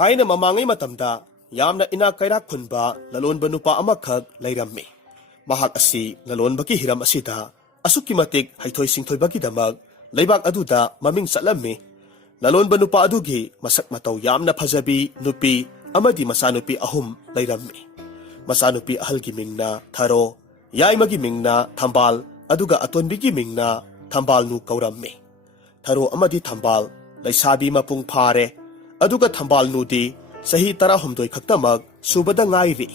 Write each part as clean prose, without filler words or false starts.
Thaina mamangai matamda yamna ina kairak khunba lalonba nupa amakhak leirammi. Mahak asi lalonbaki hiram asida asukki matik haithoi singthoibaki damak leibak aduda maming satlammi. Lalonba nupa adugi masak matau yamna phajabi nupi amadi masanupi ahum leirammi. Masanupi ahalgi mingna Tharo, yaimagi mingna Thambal, aduga atonbigi mingna Thambal nu kaurammi. Tharo amadi Thambal laisabi mapung phare, aduga Thambal nudi sahi tara humdoi khaktamak subada ngairi.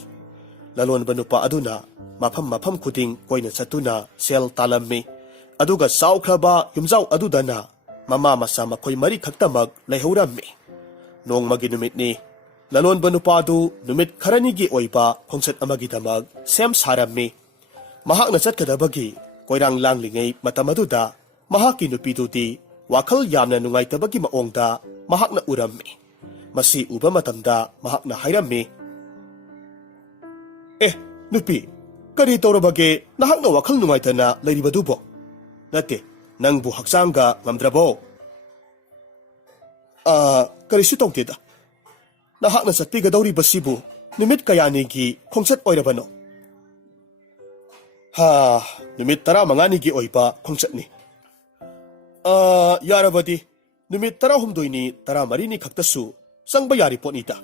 Lalonba nupa aduna mafam khuding koina chatuna sel talammi. Aduga saukraba yumjau adudana mama masa makhoi mari khaktamak leihaurammi. Nongmagi numitni lalonba nupadu numit kharanigi oiba khongsat amagi damag sem sarammi. Mahakna chatkadabagi koirang langlingay matamaduda mahaki nupidudi wakhal yamna nungaitabagi maongda mahakna urammi. Masi uba matamda mahakna hairammi. Nupi, kari taurabage nahakna wakhal nungaitana leiribadubo? Nate, nangbu haksanga ngamdrabo? Karisu tawteda. Nahakna satpigadawribasibu numit kayanigi khongsat oirabano? Numit tara manganigi oiba khongsatni. Yarabadi, numit tara humdoini tara marini khaktasu sangba yari potnita.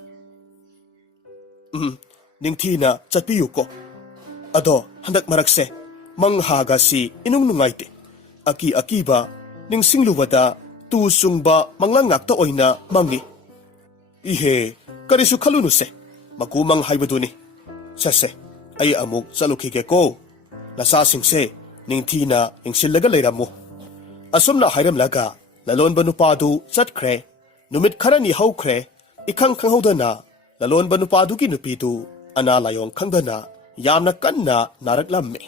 Ningthina chatpiyuko. Ado handak marakse manghaga si inung nungaite. Aki-akiba ningsinglubada tu sungba manglangakta oina mangi. Ihe, karisu khalunuse magumang haibaduni. Sase, ay amuk salukike ko. Nasasingse ningthina ingsillaga leiramu. Asumna hairamlaga lalonba nupadu chatkre. Numit kharani haukre ikhang khanghaudana lalonba nupadugi nupidu ana layong khangdana yamna kanna naraklammi.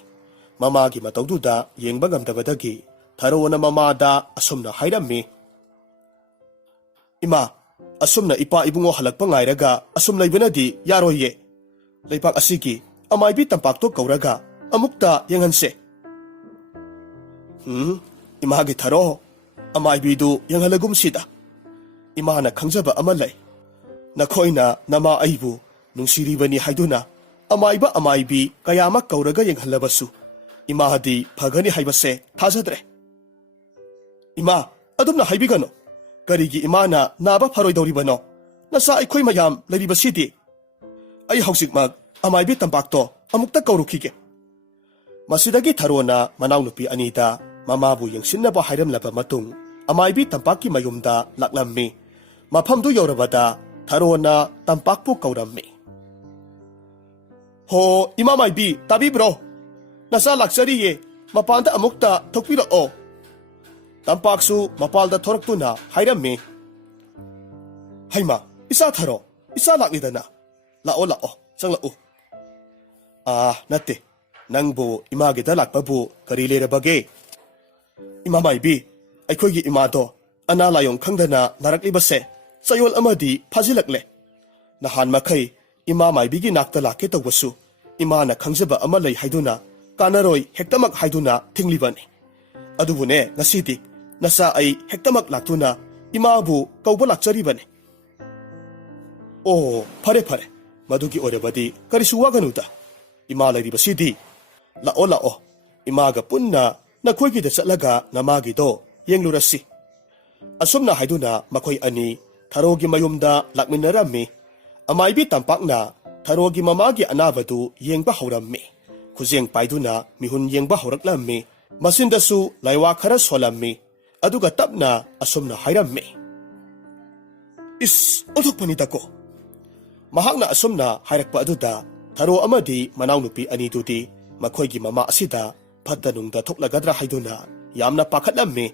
Mamagi matawduda yengba ngamdabadagi Tharona mamada asumna hairammi. Ima, asumna ipa ibungo halakpa ngairaga asum leibanadi yaroye. Leipak asigi amaibi tampakto kauraga amukta yanganse. Imagi Tharo, amaibidu yanghalagumsida. Imana khangjaba amalay. Nakhoina nama aibu nungsiribani haiduna amaiba amaibi kayamak kauraga yanghalabasu. Imahadi phagani haibase thajadre. Ima, adumna haibigano. Karigi imana naba pharoidoribano. Nasa aikhoi mayam leiribasidi. Ai hausikmak amaibi tampakto amukta kaurukige. Masidagi Tharona manaunupi anida mamabu yengsinnaba hairamlaba matung amaibi tampaki mayumda laklammi. Mafamdu yorabada Tharona tampakpu kaurammi. Ho, ima maibi tabi bro. Nasa laksariye mapanda amukta thokpiro o. Tampaksu mapalda thoraktuna hairammi. Haima, isa Tharo, isa laklidana. Lao, sanglau. Nate, nangbu imagida lakbabu karilirabage. Ima maibi, aikogi imado analayong khangdana naraklibase sayol amadi phajilakle. Nahan makai ima maibigi nakta lake tawbasu imana khangjaba amalay haiduna kanaroi hektamak haiduna thinglibani. Adubune ngasidi nasa ay hektamak laktuna imabu kauba lakcharibani. Pare madugi orabadi karisu waganuda. Ima lairibasidi lao imaga punna nakhoigida chatlaga namagido yenglurasi. Asumna haiduna makhoi ani Tharogi mayumda lakminarammi. Amaibi tampakna Tharogi mamagi anabadu yengba haurammi. Khujeng paiduna mihun yengba hauraklammi. Masindasu laiwa khara solammi. Aduga tapna asumna hairammi. Othokpanitako. Mahakna asumna hairakpa aduda Tharo amadi manaunupi anidudi makhoigi mama asida phadanungda thoklagadra haiduna yamna pakhatlammi.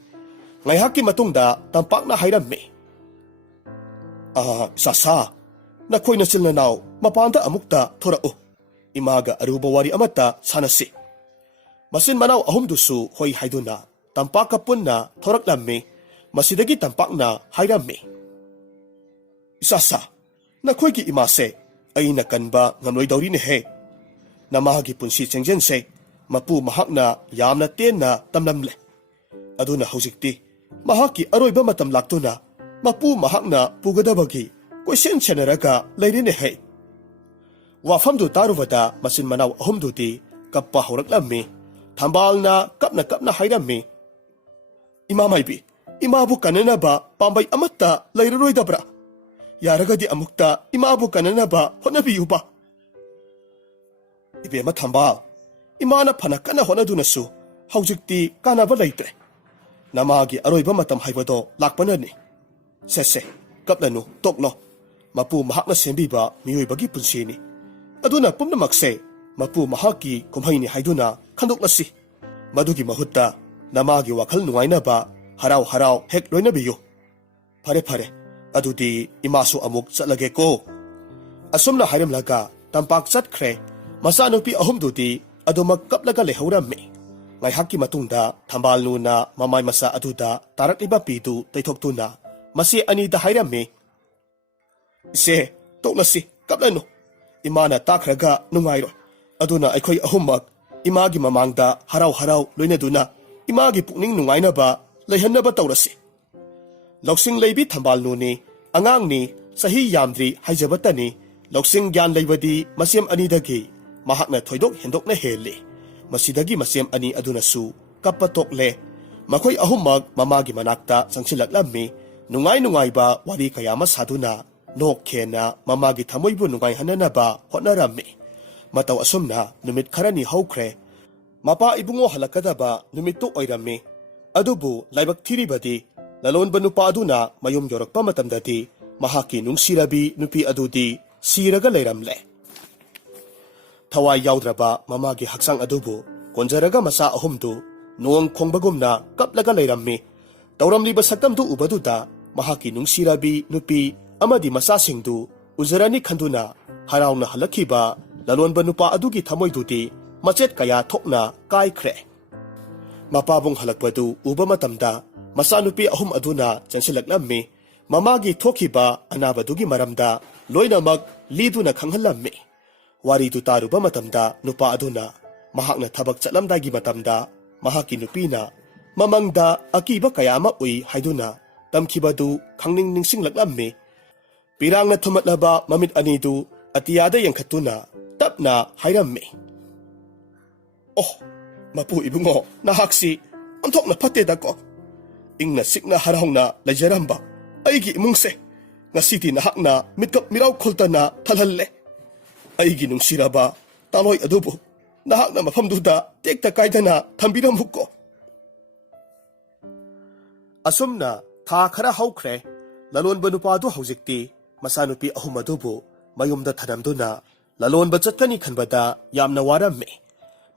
Ngaihaki matungda tampakna hairammi. Sasa, nakhoi nasilna naw mapanda amukta thorao. Imaga aruba wari amata sanasi. Masin manaw ahumdusu hoi haiduna tampaka punna thoraklammi. Masidagi tampakna hairammi. Sasa, nakhoigi imase ay nakanba ngamloidawri ni he. Namahagi punsi chengjense mapu mahakna yamna tenna tamlamle. Aduna hauzikti mahaki aroiba matam laktuna mapu mahakna pugadabagi ꯀꯣꯏꯁꯦꯟ ꯁꯦꯟꯅꯔꯒ ꯂꯩꯔꯦꯅꯦ ꯍꯩ ꯋꯥꯐꯝꯗꯨ ꯇꯥꯔꯨꯕꯗ ꯃꯆꯤꯟ ꯃꯅꯥꯎ ꯑꯍꯨꯝꯗꯨꯗꯤ ꯀꯞꯄ ꯍꯧꯔꯛꯂꯝꯃꯤ ꯊꯝꯕꯥꯜꯅ ꯀꯞꯅ ꯀꯞꯅ ꯍꯥꯏꯔꯝꯃꯤ ꯏꯃꯥ ꯃꯥꯏꯕꯤ ꯏꯃꯥꯕꯨ ꯀꯟꯅꯅꯕ ꯄꯥꯝꯕꯩ ꯑꯃꯠꯇ ꯂꯩꯔꯔꯣꯏꯗꯕ꯭ꯔꯥ ꯌꯥꯔꯒꯗꯤ ꯑꯃꯨꯛꯇ ꯏꯃꯥꯕꯨ ꯀꯟꯅꯅꯕ ꯍꯣꯠꯅꯕꯤꯌꯨꯕ ꯏꯕꯦꯝꯃ ꯊꯝꯕꯥꯜ ꯏꯃꯥꯅ ꯐꯅ ꯀꯟꯅ ꯍꯣꯠꯅꯗꯨꯅꯁꯨ ꯍꯧꯖꯤꯛꯇꯤ ꯀꯥꯟꯅꯕ ꯂꯩꯇ꯭ꯔꯦ ꯅꯃꯥꯒꯤ ꯑꯔꯣꯏꯕ ꯃꯇꯝ ꯍꯥꯏꯕꯗꯣ ꯂꯥꯛꯄꯅꯅꯤ ꯁꯦ ꯀꯞꯂꯅꯨ ꯇꯣꯛꯂꯣ ꯃꯄꯨ ꯃꯍꯥꯛꯅ ꯁꯦꯝꯕꯤꯕ ꯃꯤꯑꯣꯏꯕꯒꯤ ꯄꯨꯟꯁꯤꯅꯤ ꯑꯗꯨꯅ ꯄꯨꯝꯅꯃꯛꯁꯦ ꯃꯄꯨ ꯃꯍꯥꯛꯀꯤ ꯀꯨꯝꯍꯩꯅꯤ ꯍꯥꯏꯗꯨꯅ ꯈꯟꯗꯣꯛꯂꯁꯤ ꯃꯗꯨꯒꯤ ꯃꯍꯨꯠꯇ ꯅꯃꯥꯒꯤ ꯋꯥꯈꯜ ꯅꯨꯡꯉꯥꯏꯅꯕ ꯍꯔꯥꯎ ꯍꯔꯥꯎ ꯍꯦꯛ ꯂꯣꯏꯅꯕꯤꯌꯨ ꯐꯔꯦ ꯑꯗꯨꯗꯤ ꯏꯃꯥꯁꯨ ꯑꯃꯨꯛ ꯆꯠꯂꯒꯦꯀꯣ ꯑꯁꯨꯝꯅ ꯍꯥꯏꯔꯝꯂꯒ ꯇꯝꯄꯥꯛ ꯆꯠꯈ꯭ꯔꯦ ꯃꯆꯥꯅꯨꯄꯤ ꯑꯍꯨꯝꯗꯨꯗꯤ ꯑꯗꯨꯃꯛ ꯀꯞꯂꯒ ꯂꯩꯍꯧꯔꯝꯃꯤ ꯉꯥꯏꯍꯥꯛꯀꯤ ꯃꯇꯨꯡꯗ ꯊꯝꯕꯥꯜꯅꯨꯅ ꯃꯃꯥꯏ ꯃꯆꯥ ꯑꯗꯨꯗ ꯇꯥꯔꯛꯂꯤꯕ ꯄꯤꯗꯨ ꯇꯩꯊꯣꯛꯇꯨꯅ ꯃꯆꯦ ꯑꯅꯤꯗ ꯍꯥꯏꯔꯝꯃꯤ ꯏꯆꯦ ꯇꯣꯛꯂꯁꯤ ꯀꯞꯂꯅꯨ ꯏꯃꯥꯅ ꯇꯥꯈ꯭ꯔꯒ ꯅꯨꯡꯉꯥꯏꯔꯣꯏ ꯑꯗꯨꯅ ꯑꯩꯈꯣꯏ ꯑꯍꯨꯝꯃꯛ ꯏꯃꯥꯒꯤ ꯃꯃꯥꯡꯗ ꯍꯔꯥꯎ ꯍꯔꯥꯎ ꯂꯣꯏꯅꯗꯨꯅ ꯏꯃꯥꯒꯤ ꯄꯨꯛꯅꯤꯡ ꯅꯨꯡꯉꯥꯏꯅꯕ ꯂꯩꯍꯟꯅꯕ ꯇꯧꯔꯁꯤ ꯂꯧꯁꯤꯡ ꯂꯩꯕꯤ ꯊꯝꯕꯥꯜꯅꯨꯅꯤ ꯑꯉꯥꯡꯅꯤ ꯆꯍꯤ ꯌꯥꯝꯗ꯭ꯔꯤ ꯍꯥꯏꯖꯕꯇꯅꯤ ꯂꯧꯁꯤꯡ ꯒ꯭ꯌꯥꯟ ꯂꯩꯕꯗꯤ ꯃꯆꯦꯝ ꯑꯅꯤꯗꯒꯤ ꯃꯍꯥꯛꯅ ꯊꯣꯏꯗꯣꯛ ꯍꯦꯟꯗꯣꯛꯅ ꯍꯦꯜꯂꯤ ꯃꯁꯤꯗꯒꯤ ꯃꯆꯦꯝ ꯑꯅꯤ ꯑꯗꯨꯅꯁꯨ ꯀꯞꯄ ꯇꯣꯛꯂꯦ ꯃꯈꯣꯏ ꯑꯍꯨꯝꯃꯛ ꯃꯃꯥꯒꯤ ꯃꯅꯥꯛꯇ ꯆꯪꯁꯤꯜꯂꯛꯂꯝꯃꯤ ꯅꯨꯡꯉꯥꯏꯕ ꯋꯥꯔꯤ ꯀꯌꯥ ꯑꯃ ꯁꯥꯗꯨꯅ ꯅꯣꯛꯈꯦꯅ ꯃꯃꯥꯒꯤ ꯊꯃꯣꯏꯕꯨ ꯅꯨꯡꯉꯥꯏꯍꯟꯅꯅꯕ ꯍꯣꯠꯅꯔꯝꯃꯤ ꯃꯇꯧ ꯑꯁꯨꯝꯅ ꯅꯨꯃꯤꯠ ꯈꯔꯅꯤ ꯍꯧꯈ꯭ꯔꯦ ꯃꯄꯥ ꯏꯕꯨꯡꯉꯣ ꯍꯜꯂꯛꯀꯗꯕ ꯅꯨꯃꯤꯠꯇꯨ ꯑꯣꯏꯔꯝꯃꯤ ꯑꯗꯨꯕꯨ ꯂꯥꯏꯕꯛ ꯊꯤꯔꯤꯕꯗꯤ ꯂꯂꯣꯟꯕ ꯅꯨꯄꯥ ꯑꯗꯨꯅ ꯃꯌꯨꯝ ꯌꯧꯔꯛꯄ ꯃꯇꯝꯗꯗꯤ ꯃꯍꯥꯛꯀꯤ ꯅꯨꯡꯁꯤꯔꯕꯤ ꯅꯨꯄꯤ ꯑꯗꯨꯗꯤ ꯁꯤꯔꯒ ꯂꯩꯔꯝꯂꯦ ꯊꯋꯥꯏ ꯌꯥꯎꯗ꯭ꯔꯕ ꯃꯃꯥꯒꯤ ꯍꯛꯆꯥꯡ ꯑꯗꯨꯕꯨ ꯀꯣꯟꯖꯔꯒ ꯃꯆꯥ ꯑꯍꯨꯝꯗꯨ ꯅꯣꯡ ꯈꯣꯡꯕꯒꯨꯝꯅ ꯀꯞꯂꯒ ꯂꯩꯔꯝꯃꯤ ꯇꯧꯔꯝꯂꯤꯕ ꯁꯛꯇꯝꯗꯨ ꯎꯕꯗꯨꯗ ꯃꯍꯥꯛꯀꯤ ꯅꯨꯡꯁꯤꯔꯕꯤ ꯅꯨꯄꯤ ꯑꯃꯗꯤ ꯃꯆꯥꯁꯤꯡꯗꯨ ꯎꯖꯔꯅꯤ ꯈꯟꯗꯨꯅ ꯍꯔꯥꯎꯅ ꯍꯜꯂꯛꯈꯤꯕ ꯂꯂꯣꯟꯕ ꯅꯨꯄꯥ ꯑꯗꯨꯒꯤ ꯊꯃꯣꯏꯗꯨꯗꯤ ꯃꯆꯦꯠ ꯀꯌꯥ ꯊꯣꯛꯅ ꯀꯥꯏꯈ꯭ꯔꯦ ꯃꯄꯥꯕꯨꯡ ꯍꯜꯂꯛꯄꯗꯨ ꯎꯕ ꯃꯇꯝꯗ ꯃꯆꯥꯅꯨꯄꯤ ꯑꯍꯨꯝ ꯑꯗꯨꯅ ꯆꯪꯁꯤꯜꯂꯛꯂꯝꯃꯤ ꯃꯃꯥꯒꯤ ꯊꯣꯛꯈꯤꯕ ꯑꯅꯥꯕꯗꯨꯒꯤ ꯃꯔꯝꯗ ꯂꯣꯏꯅꯃꯛ ꯂꯤꯗꯨꯅ ꯈꯪꯍꯜꯂꯝꯃꯤ ꯋꯥꯔꯤꯗꯨ ꯇꯥꯔꯨꯕ ꯃꯇꯝꯗ ꯅꯨꯄꯥ ꯑꯗꯨꯅ ꯃꯍꯥꯛꯅ ꯊꯕꯛ ꯆꯠꯂꯝꯗꯥꯏꯒꯤ ꯃꯇꯝꯗ ꯃꯍꯥꯛꯀꯤ ꯅꯨꯄꯤꯅ ꯃꯃꯪꯗ ꯑꯀꯤꯕ ꯀꯌꯥ ꯑꯃ ꯎꯏ ꯍꯥꯏꯗꯨꯅ ꯇꯝꯈꯤꯕꯗꯨ ꯈꯪꯅꯤꯡ ꯅꯤꯡꯁꯤꯡꯂꯛꯂꯝꯃꯤ ꯄꯤꯔꯥꯡꯅ ꯊꯨꯝꯃꯠꯂꯕ ꯃꯃꯤꯠ ꯑꯅꯤꯗꯨ ꯑꯇꯤꯌꯥꯗ ꯌꯦꯡꯈꯠꯇꯨꯅ ꯇꯞꯅ ꯍꯥꯏꯔꯝꯃꯤ ꯑꯣ ꯃꯄꯨ ꯏꯕꯨꯡꯉꯣ ꯅꯍꯥꯛꯁꯤ ꯑꯣꯟꯊꯣꯛꯅ ꯐꯠꯇꯦꯗꯀꯣ ꯏꯪꯅ ꯆꯤꯛꯅ ꯍꯔꯥꯎꯅ ꯂꯩꯖꯔꯝꯕ ꯑꯩꯒꯤ ꯏꯃꯨꯡꯁꯦ ꯉꯁꯤꯗꯤ ꯅꯍꯥꯛꯅ ꯃꯤꯠꯀꯞ ꯃꯤꯔꯥꯎ ꯈꯨꯜꯇꯅ ꯊꯜꯍꯜꯂꯦ ꯑꯩꯒꯤ ꯅꯨꯡꯁꯤꯔꯕ ꯇꯥꯂꯣꯏ ꯑꯗꯨꯕꯨ ꯅꯍꯥꯛꯅ ꯃꯐꯝꯗꯨꯗ ꯇꯦꯛꯇ ꯀꯥꯏꯗꯅ ꯊꯝꯕꯤꯔꯝꯃꯨꯀꯣ ꯑꯁꯨꯝꯅ ꯊꯥ ꯈꯔ ꯍꯧꯈ꯭ꯔꯦ ꯂꯂꯣꯟꯕ ꯅꯨꯄꯥꯗꯨ ꯍꯧꯖꯤꯛꯇꯤ ꯃꯆꯥꯅꯨꯄꯤ ꯑꯍꯨꯝ ꯑꯗꯨꯕꯨ ꯃꯌꯨꯝꯗ ꯊꯅꯝꯗꯨꯅ ꯂꯂꯣꯟꯕ ꯆꯠꯀꯅꯤ ꯈꯟꯕꯗ ꯌꯥꯝꯅ ꯋꯥꯔꯝꯃꯤ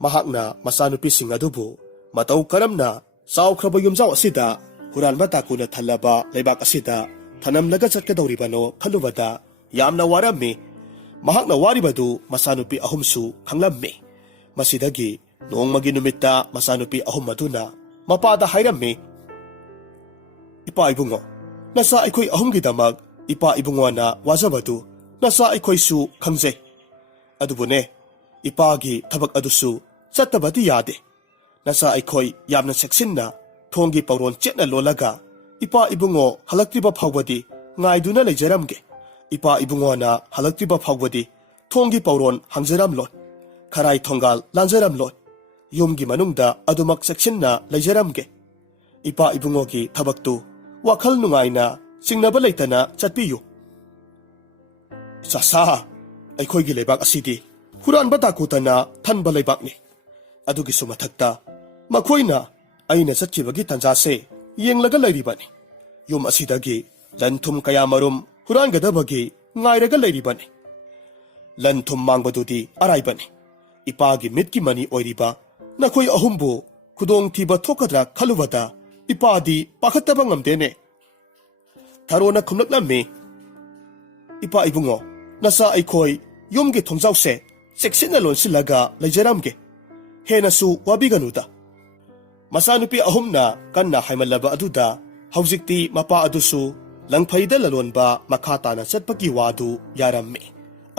ꯃꯍꯥꯛꯅ ꯃꯆꯥꯅꯨꯄꯤꯁꯤꯡ ꯑꯗꯨꯕꯨ ꯃꯇꯧ ꯀꯔꯝꯅ ꯆꯥꯎꯈ꯭ꯔꯕ ꯌꯨꯝꯖꯥꯎ ꯑꯁꯤꯗ ꯍꯨꯔꯥꯟꯕ ꯇꯥꯀꯨꯅ ꯊꯜꯂꯕ ꯂꯩꯕꯥꯛ ꯑꯁꯤꯗ ꯊꯅꯝꯂꯒ ꯆꯠꯀꯗꯧꯔꯤꯕꯅꯣ ꯈꯜꯂꯨꯕꯗ ꯌꯥꯝꯅ ꯋꯥꯔꯝꯃꯤ ꯃꯍꯥꯛꯅ ꯋꯥꯔꯤꯕꯗꯨ ꯃꯆꯥꯅꯨꯄꯤ ꯑꯍꯨꯝꯁꯨ ꯈꯪꯂꯝꯃꯤ ꯃꯁꯤꯗꯒꯤ ꯅꯣꯡꯃꯒꯤ ꯅꯨꯃꯤꯠꯇ ꯃꯆꯥꯅꯨꯄꯤ ꯑꯍꯨꯝ ꯑꯗꯨꯅ ꯃꯄꯥꯗ ꯍꯥꯏꯔꯝꯃꯤ ꯏꯄꯥ ꯏꯕꯨꯡꯉꯣ ꯅꯆꯥ ꯑꯩꯈꯣꯏ ꯑꯍꯨꯝꯒꯤꯗꯃꯛ ꯏꯄꯥ ꯏꯕꯨꯡꯉꯣꯅ ꯋꯥꯖꯕꯗꯨ ꯅꯆꯥ ꯑꯩꯈꯣꯏꯁꯨ ꯈꯪꯖꯩ ꯑꯗꯨꯕꯨꯅꯦ ꯏꯄꯥꯒꯤ ꯊꯕꯛ ꯑꯗꯨꯁꯨ ꯆꯠꯇꯕꯗꯤ ꯌꯥꯗꯦ ꯅꯆꯥ ꯑꯩꯈꯣꯏ ꯌꯥꯝꯅ ꯆꯦꯛꯁꯤꯟꯅ ꯊꯣꯡꯒꯤ ꯄꯧꯔꯣꯟ ꯆꯦꯠꯅ ꯂꯣꯜꯂꯒ ꯏꯄꯥ ꯏꯕꯨꯡꯉꯣ ꯍꯜꯂꯛꯇ꯭ꯔꯤꯕ ꯐꯥꯎꯕꯗꯤ ꯉꯥꯏꯗꯨꯅ ꯂꯩꯖꯔꯝꯒꯦ ꯏꯄꯥ ꯏꯕꯨꯡꯉꯣꯅ ꯍꯜꯂꯛꯇ꯭ꯔꯤꯕ ꯐꯥꯎꯕꯗꯤ ꯊꯣꯡꯒꯤ ꯄꯧꯔꯣꯟ ꯍꯥꯡꯖꯔꯝꯂꯣꯏ ꯈꯔꯥꯏ ꯊꯣꯡꯒꯥꯜ ꯂꯥꯟꯖꯔꯝꯂꯣꯏ ꯌꯨꯝꯒꯤ ꯃꯅꯨꯡꯗ ꯑꯗꯨꯃꯛ ꯆꯦꯛꯁꯤꯟꯅ ꯂꯩꯖꯔꯝꯒꯦ ꯏꯄꯥ ꯏꯕꯨꯡꯉꯣꯒꯤ ꯊꯕꯛꯇꯨ ꯋꯥꯈꯜ ꯅꯨꯡꯉꯥꯏꯅ ꯆꯤꯡꯅꯕ ꯂꯩꯇꯅ ꯆꯠꯄꯤꯌꯨ ꯆꯥꯁꯥ ꯑꯩꯈꯣꯏꯒꯤ ꯂꯩꯕꯥꯛ ꯑꯁꯤꯗꯤ ꯍꯨꯔꯥꯟꯕ ꯇꯥꯀꯨꯇꯅ ꯊꯟꯕ ꯂꯩꯕꯥꯛꯅꯤ ꯑꯗꯨꯒꯤꯁꯨ ꯃꯊꯛꯇ ꯃꯈꯣꯏꯅ ꯑꯩꯅ ꯆꯠꯈꯤꯕꯒꯤ ꯇꯥꯟꯖꯥꯁꯦ ꯌꯦꯡꯂꯒ ꯂꯩꯔꯤꯕꯅꯤ ꯌꯨꯝ ꯑꯁꯤꯗꯒꯤ ꯂꯟ ꯊꯨꯝ ꯀꯌꯥꯃꯔꯨꯝ ꯍꯨꯔꯥꯟꯒꯗꯕꯒꯤ ꯉꯥꯏꯔꯒ ꯂꯩꯔꯤꯕꯅꯤ ꯂꯟ ꯊꯨꯝ ꯃꯥꯡꯕꯗꯨꯗꯤ ꯑꯔꯥꯏꯕꯅꯤ ꯏꯄꯥꯒꯤ ꯃꯤꯠꯀꯤ ꯃꯅꯤ ꯑꯣꯏꯔꯤꯕ ꯅꯈꯣꯏ ꯑꯍꯨꯝꯕꯨ ꯈꯨꯗꯣꯡꯊꯤꯕ ꯊꯣꯛꯀꯗ꯭ꯔꯥ ꯈꯜꯂꯨꯕꯗ ꯏꯄꯥꯗꯤ ꯄꯥꯈꯠꯇꯕ ꯉꯝꯗꯦꯅꯦ ꯊꯔꯣꯅ ꯈꯨꯝꯂꯛꯂꯝꯃꯤ ꯏꯄꯥ ꯏꯕꯨꯡꯉꯣ ꯅꯆꯥ ꯑꯩꯈꯣꯏ ꯌꯨꯝꯒꯤ ꯊꯣꯡꯖꯥꯎꯁꯦ ꯆꯦꯛꯁꯤꯟꯅ ꯂꯣꯟꯁꯤꯜꯂꯒ ꯂꯩꯖꯔꯝꯒꯦ ꯍꯦꯟꯅꯁꯨ ꯋꯥꯕꯤꯒꯅꯨꯗ ꯃꯆꯥꯅꯨꯄꯤ ꯑꯍꯨꯝꯅ ꯀꯟꯅ ꯍꯥꯏꯃꯜꯂꯕ ꯑꯗꯨꯗ ꯍꯧꯖꯤꯛꯇꯤ ꯃꯄꯥ ꯑꯗꯨꯁꯨ ꯂꯪꯐꯩꯗ ꯂꯂꯣꯟꯕ ꯃꯈꯥ ꯇꯥꯅ ꯆꯠꯄꯒꯤ ꯋꯥꯗꯨ ꯌꯥꯔꯝꯃꯤ